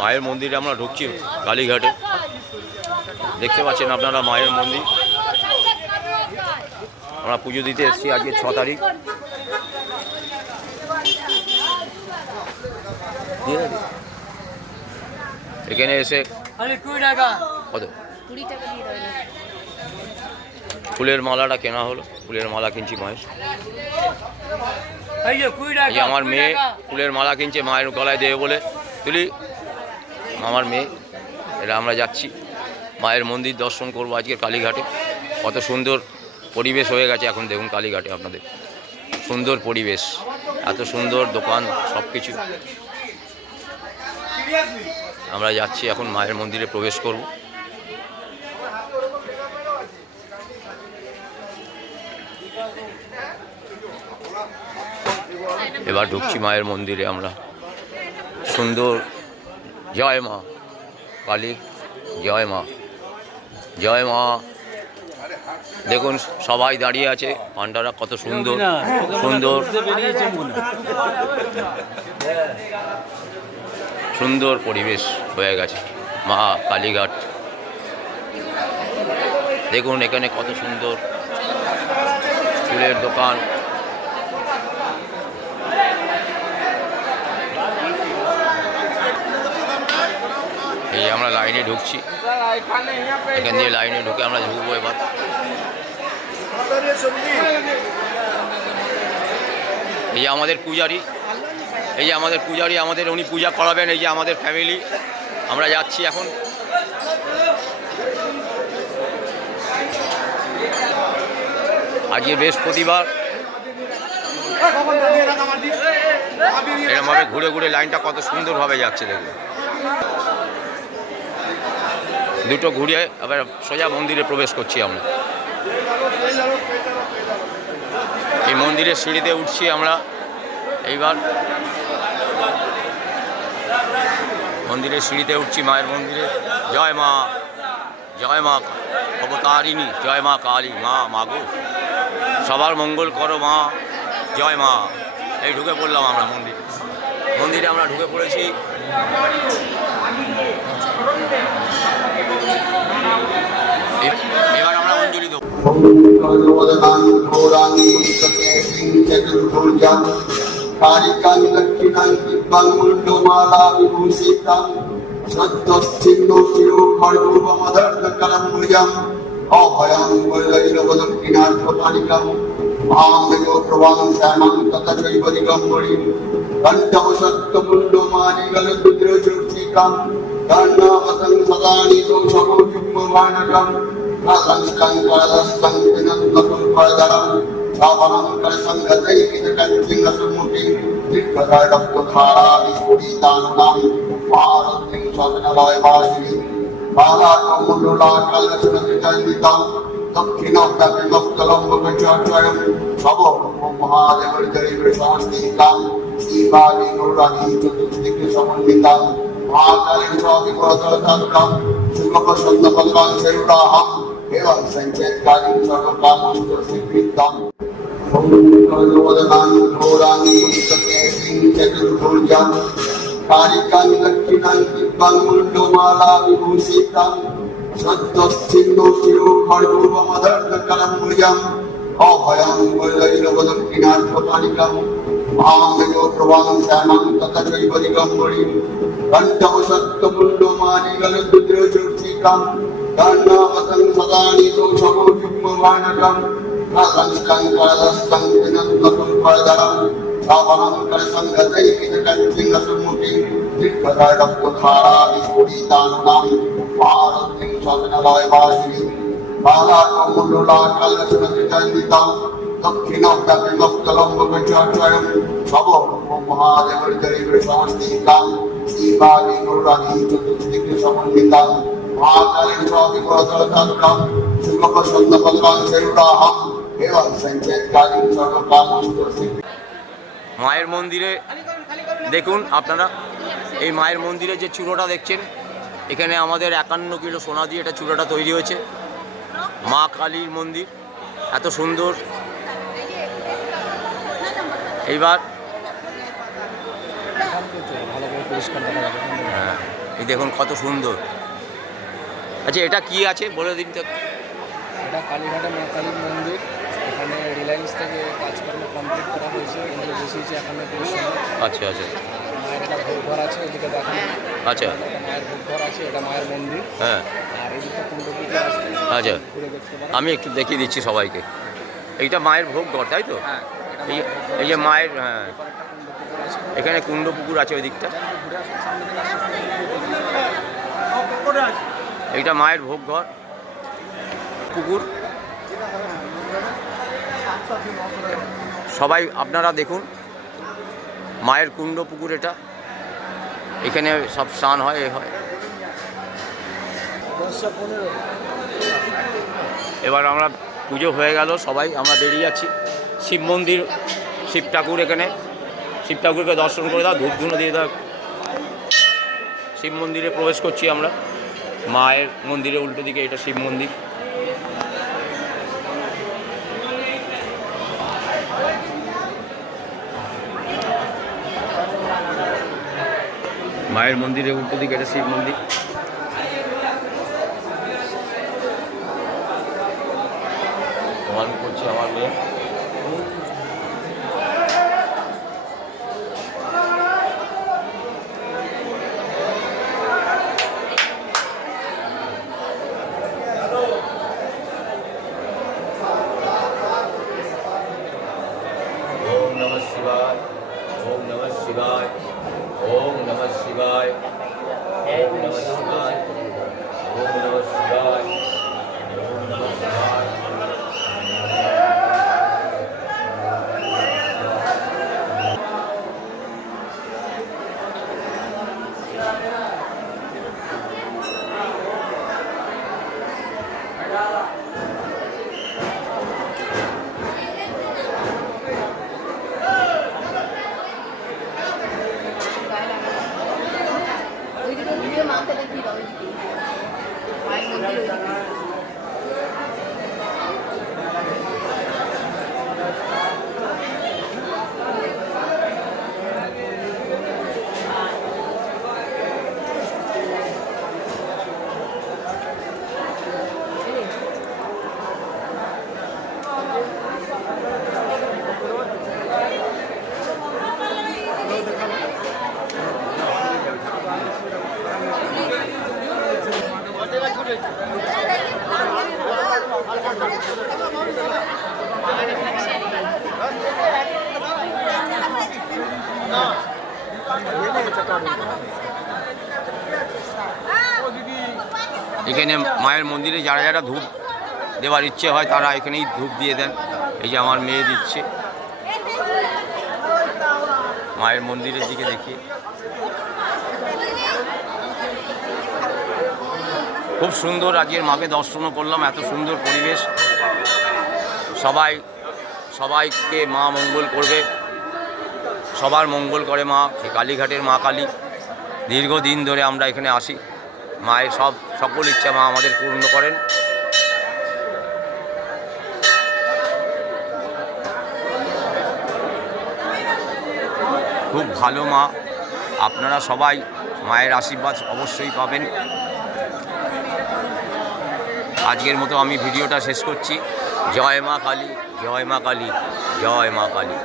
মায়ের মন্দিরে আমরা ঢুকছি কালীঘাটে। দেখতে পাচ্ছেন আপনারা মায়ের মন্দির। আমরা পুজো দিতে এসেছি আজকে 6 তারিখ। এখানে এসে কত ফুলের মালাটা কেনা হলো। ফুলের মালা কিনছি মায়ের। এই আমার মেয়ে ফুলের মালা কিনছে মায়ের গলায় দেবে বলে। তুলি আমার মেয়ে। এটা আমরা যাচ্ছি মায়ের মন্দির দর্শন করবো আজকে কালীঘাটে। কত সুন্দর পরিবেশ হয়ে গেছে এখন দেখুন কালীঘাটে আপনাদের। সুন্দর পরিবেশ, এত সুন্দর দোকান, সব কিছু। আমরা যাচ্ছি এখন মায়ের মন্দিরে প্রবেশ করব। এবার ঢুকছি মায়ের মন্দিরে আমরা। সুন্দর। জয় মা কালী, জয় মা, জয় মা। দেখুন সবাই দাঁড়িয়ে আছে, পান্ডারা কত সুন্দর সুন্দর সুন্দর পরিবেশ হয়ে গেছে মা কালীঘাট। দেখুন এখানে কত সুন্দর ফুলের দোকান। এই আমরা লাইনে ঢুকছি, এখান দিয়ে লাইনে ঢুকে আমরা ঢুকবো এবার। এই যে আমাদের পূজারি, এই যে আমাদের পূজারি, আমাদের উনি পূজা করাবেন। এই যে আমাদের ফ্যামিলি, আমরা যাচ্ছি এখন। আজকে বৃহস্পতিবার, এরকমভাবে ঘুরে ঘুরে লাইনটা কত সুন্দরভাবে যাচ্ছে দেখুন। দুটো ঘুরে আবার সোজা মন্দিরে প্রবেশ করছি আমরা। এই মন্দিরের সিঁড়িতে উঠছি আমরা এইবার। মন্দিরের সিঁড়িতে উঠছি মায়ের মন্দিরে। জয় মা, জয় মা অবতারিণী, জয় মা কালী। মা মাগো সবার মঙ্গল করো মা, জয় মা। এই ঢুকে পড়লাম আমরা মন্দিরে। মন্দিরে আমরা ঢুকে পড়েছি। এবার আমরা অঞ্জলি দেবো। মায়ের মন্দিরে দেখুন আপনারা, এই মায়ের মন্দিরে যে চূড়োটা দেখছেন, এখানে আমাদের 51 কিলো সোনা দিয়ে এটা চূড়োটা তৈরি হয়েছে। মা কালীর মন্দির এত সুন্দর। এইবার পরিষ্কার দেখা যাবে। হ্যাঁ, এই দেখুন কত সুন্দর। আচ্ছা, এটা কি আছে বলে দিন তো। এটা কালীঘাটে মা কালীর মন্দির। এখানে রিলায়েন্স থেকে কাজকর্ম কমপ্লিট করা হয়েছে, এগুলো বসিয়েছে এখনো পরিশ্রম। আচ্ছা আচ্ছা মায়ের একটা ভোগঘর আছে, এদিকে দেখেন। আচ্ছা। মায়ের ভোগঘর আছে, এটা মায়ের মন্দির। হ্যাঁ আর এদিকে কুণ্ডপুকুর আছে, আচ্ছা, ঘুরে দেখতে পারেন। আমি একটু দেখিয়ে দিচ্ছি সবাইকে। এইটা মায়ের ভোগ ঘর, তাই তো? হ্যাঁ, এই যে মায়ের, হ্যাঁ, একটা কুণ্ডপুকুর আছে। এখানে কুণ্ড পুকুর আছে ওই দিকটা। ঘুরে আসুন সামনে থেকে আসুন। এইটা মায়ের ভোগ ঘর, পুকুর। সবাই আপনারা দেখুন, মায়ের কুণ্ড পুকুর এটা। এখানে সব স্নান হয়, এ হয়। এবার আমরা পুজো হয়ে গেল, সবাই আমরা বেরিয়ে যাচ্ছি। শিব মন্দির, শিব ঠাকুর, এখানে শিব ঠাকুরকে দর্শন করে দাও, ধূপ ধুনো দিয়ে দাও। শিব মন্দিরে প্রবেশ করছি আমরা। মায়ের মন্দিরে উল্টো দিকে এটা শিব মন্দির। মায়ের মন্দিরে উল্টো দিকে এটা শিব মন্দির। করছি আমার মেয়ে। ओम नमः शिवाय, ओम नमः शिवाय, ओम नमः शिवाय, ओम नमः शिवाय, ओम नमः शिवाय, ओम नमः शिवाय। মাকে দেখিয়ে দাও, মায়ের মন্দির ওইদিকে। এখানে মায়ের মন্দিরে যারা যারা ধূপ দেওয়ার ইচ্ছে হয় তারা এখানেই ধূপ দিয়ে দেন। এই যে আমার মেয়ে দিচ্ছে। মায়ের মন্দিরের দিকে দেখি, খুব সুন্দর। আজকের মাকে দর্শনও করলাম, এত সুন্দর পরিবেশ। সবাইকে মা মঙ্গল করবে, সবার মঙ্গল করে মা। কালীঘাটের মা কালী, দীর্ঘদিন ধরে আমরা এখানে আসি। মায়ের সকল ইচ্ছা মা আমাদের পূর্ণ করেন। খুব ভালো মা। আপনারা সবাই মায়ের আশীর্বাদ অবশ্যই পাবেন। আজকের মতো আমি ভিডিওটা শেষ করছি। জয় মা কালী, জয় মা কালী, জয় মা কালী।